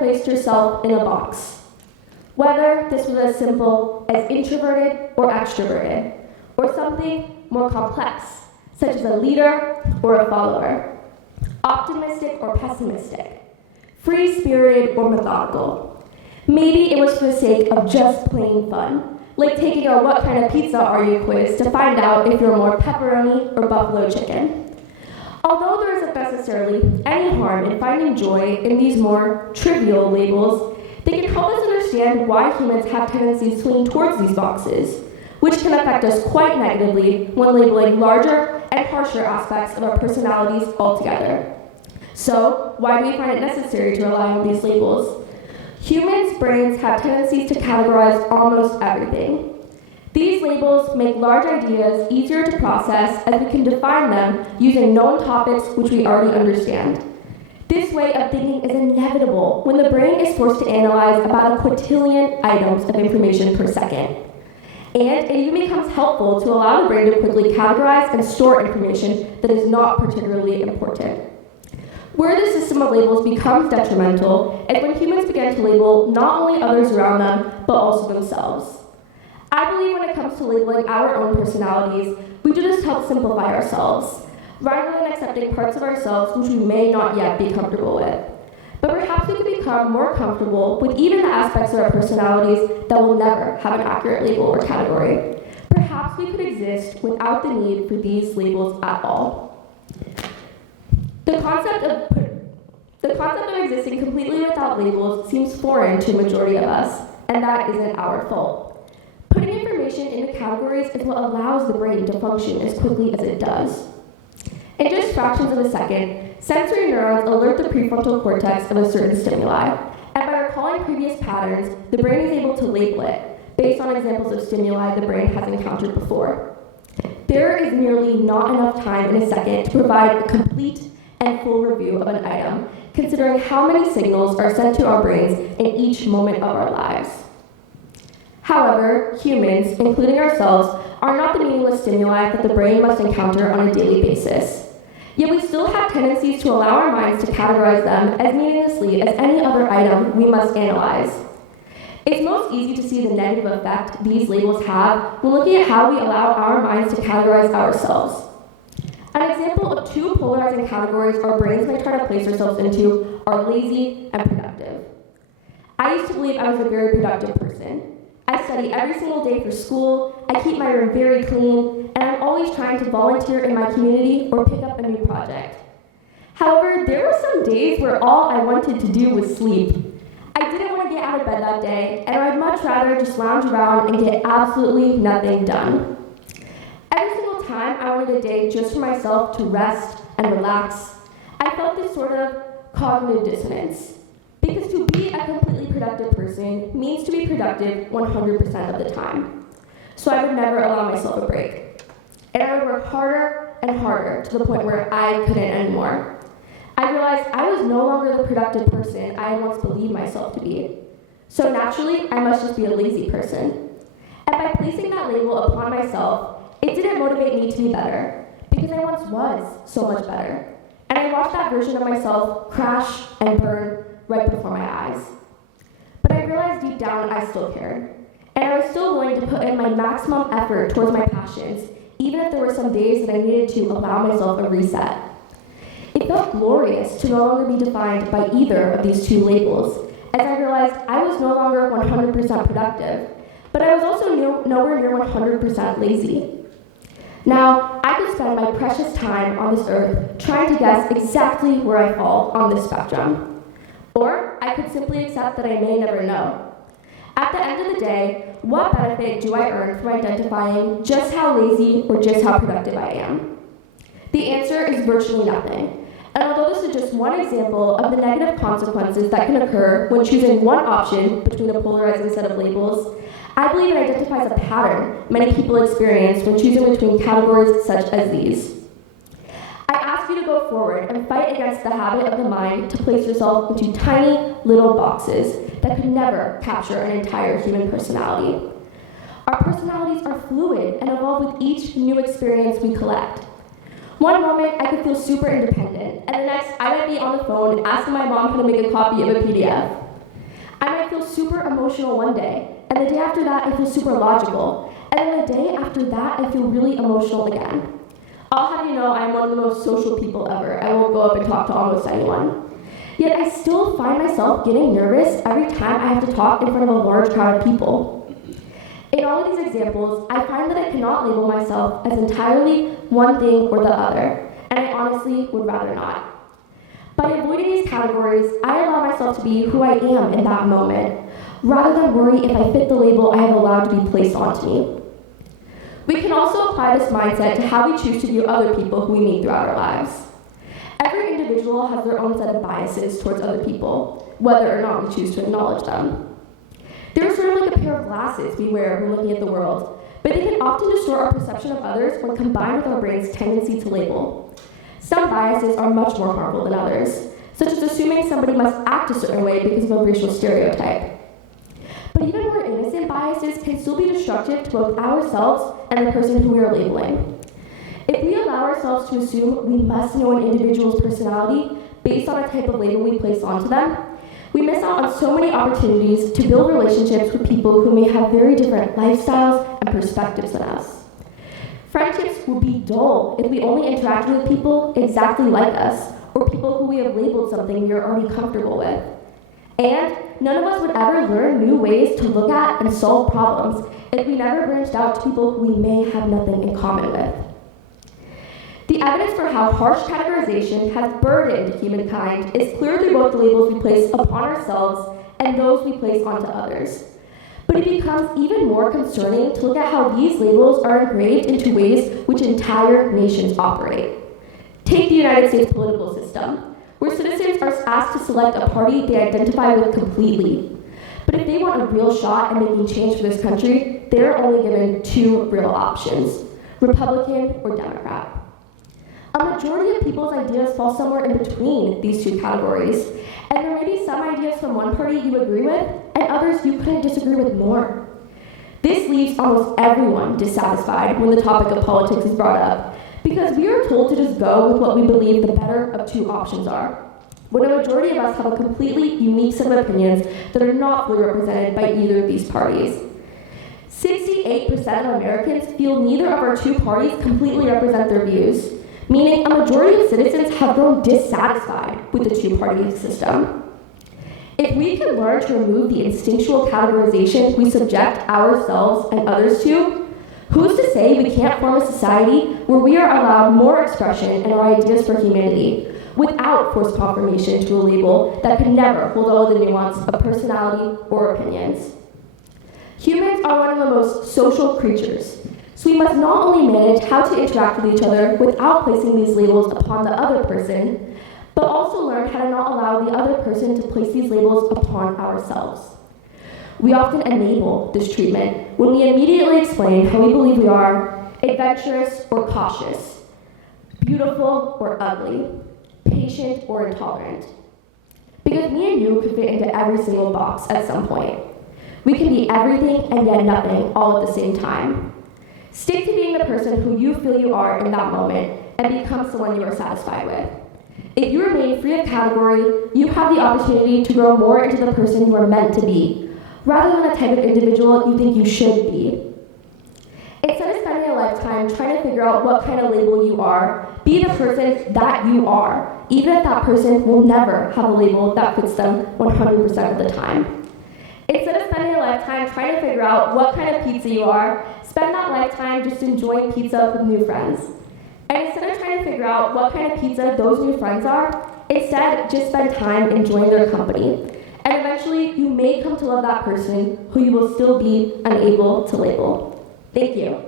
placed yourself in a box. Whether this was as simple as introverted or extroverted, or something more complex, such as a leader or a follower, optimistic or pessimistic, free-spirited or methodical. Maybe it was for the sake of just plain fun, like taking a what kind of pizza are you quiz to find out if you're more pepperoni or buffalo chicken. Although there isn't necessarily any harm in finding joy in these more trivial labels, they can help us understand why humans have tendencies to swing towards these boxes, which can affect us quite negatively when labeling larger and harsher aspects of our personalities altogether. So, why do we find it necessary to rely on these labels? Humans' brains have tendencies to categorize almost everything. These labels make large ideas easier to process as we can define them using known topics which we already understand. This way of thinking is inevitable when the brain is forced to analyze about a quintillion items of information per second. And it even becomes helpful to allow the brain to quickly categorize and store information that is not particularly important. Where the system of labels becomes detrimental is when humans begin to label not only others around them, but also themselves. I believe when it comes to labeling our own personalities, we do this to help simplify ourselves, rather than accepting parts of ourselves which we may not yet be comfortable with. But perhaps we could become more comfortable with even the aspects of our personalities that will never have an accurate label or category. Perhaps we could exist without the need for these labels at all. The concept of existing completely without labels seems foreign to a majority of us, and that isn't our fault. Putting information into categories is what allows the brain to function as quickly as it does. In just fractions of a second, sensory neurons alert the prefrontal cortex of a certain stimuli, and by recalling previous patterns, the brain is able to label it, based on examples of stimuli the brain has encountered before. There is nearly not enough time in a second to provide a complete and full review of an item, considering how many signals are sent to our brains in each moment of our lives. However, humans, including ourselves, are not the meaningless stimuli that the brain must encounter on a daily basis. Yet we still have tendencies to allow our minds to categorize them as meaninglessly as any other item we must analyze. It's most easy to see the negative effect these labels have when looking at how we allow our minds to categorize ourselves. An example of two polarizing categories our brains may try to place ourselves into are lazy and productive. I used to believe I was a very productive person. I study every single day for school, I keep my room very clean, and I'm always trying to volunteer in my community or pick up a new project. However, there were some days where all I wanted to do was sleep. I didn't want to get out of bed that day, and I'd much rather just lounge around and get absolutely nothing done. Every single time I wanted a day just for myself to rest and relax, I felt this sort of cognitive dissonance. Because to be a completely productive person means to be productive 100% of the time. So I would never allow myself a break. And I would work harder and harder to the point where I couldn't anymore. I realized I was no longer the productive person I had once believed myself to be. So naturally, I must just be a lazy person. And by placing that label upon myself, it didn't motivate me to be better, because I once was so much better. And I watched that version of myself crash and burn right before my eyes. But I realized deep down I still cared, and I was still willing to put in my maximum effort towards my passions, even if there were some days that I needed to allow myself a reset. It felt glorious to no longer be defined by either of these two labels, as I realized I was no longer 100% productive, but I was also nowhere near 100% lazy. Now, I could spend my precious time on this earth trying to guess exactly where I fall on this spectrum. Or I could simply accept that I may never know. At the end of the day, what benefit do I earn from identifying just how lazy or just how productive I am? The answer is virtually nothing. And although this is just one example of the negative consequences that can occur when choosing one option between a polarizing set of labels, I believe it identifies a pattern many people experience when choosing between categories such as these. I ask you to go forward and fight against the habit of the mind to place yourself into tiny little boxes that could never capture an entire human personality. Our personalities are fluid and evolve with each new experience we collect. One moment, I could feel super independent, and the next, I might be on the phone asking my mom how to make a copy of a PDF. I might feel super emotional one day, and the day after that I feel super logical, and then the day after that I feel really emotional again. I'll have you know I'm one of the most social people ever. I will go up and talk to almost anyone. Yet I still find myself getting nervous every time I have to talk in front of a large crowd of people. In all of these examples, I find that I cannot label myself as entirely one thing or the other, and I honestly would rather not. By avoiding these categories, I allow myself to be who I am in that moment, rather than worry if I fit the label I have allowed to be placed onto me. We can also apply this mindset to how we choose to view other people who we meet throughout our lives. Every individual has their own set of biases towards other people, whether or not we choose to acknowledge them. They're sort of like a pair of glasses we wear when looking at the world, but they can often distort our perception of others when combined with our brain's tendency to label. Some biases are much more harmful than others, such as assuming somebody must act a certain way because of a racial stereotype. But even more innocent biases can still be destructive to both ourselves and the person who we are labeling. If we allow ourselves to assume we must know an individual's personality based on a type of label we place onto them, we miss out on so many opportunities to build relationships with people who may have very different lifestyles and perspectives than us. Friendships would be dull if we only interacted with people exactly like us, or people who we have labeled something we are already comfortable with. And none of us would ever learn new ways to look at and solve problems if we never branched out to people who we may have nothing in common with. The evidence for how harsh categorization has burdened humankind is clear through both the labels we place upon ourselves and those we place onto others. But it becomes even more concerning to look at how these labels are engraved into ways which entire nations operate. Take the United States political system, where citizens are asked to select a party they identify with completely. But if they want a real shot at making change for this country, they're only given two real options: Republican or Democrat. A majority of people's ideas fall somewhere in between these two categories, and there may be some ideas from one party you agree with, and others you couldn't disagree with more. This leaves almost everyone dissatisfied when the topic of politics is brought up, because we are told to just go with what we believe the better of two options are, when a majority of us have a completely unique set of opinions that are not fully represented by either of these parties. 68% of Americans feel neither of our two parties completely represent their views, meaning a majority of citizens have grown dissatisfied with the two-party system. If we can learn to remove the instinctual categorization we subject ourselves and others to, who's to say we can't form a society where we are allowed more expression in our ideas for humanity, without forced conformation to a label that could never hold all the nuance of personality or opinions? Humans are one of the most social creatures, so we must not only manage how to interact with each other without placing these labels upon the other person, but also learn how to not allow the other person to place these labels upon ourselves. We often enable this treatment when we immediately explain how we believe we are adventurous or cautious, beautiful or ugly, patient or intolerant. Because me and you could fit into every single box at some point. We can be everything and yet nothing all at the same time. Stick to being the person who you feel you are in that moment and become someone you are satisfied with. If you remain free of category, you have the opportunity to grow more into the person you are meant to be, rather than the type of individual you think you should be. Instead of spending a lifetime trying to figure out what kind of label you are, be the person that you are, even if that person will never have a label that fits them 100% of the time. Instead of spending a lifetime trying to figure out what kind of pizza you are, spend that lifetime just enjoying pizza with new friends. And instead of trying to figure out what kind of pizza those new friends are, instead just spend time enjoying their company. And eventually, you may come to love that person who you will still be unable to label. Thank you.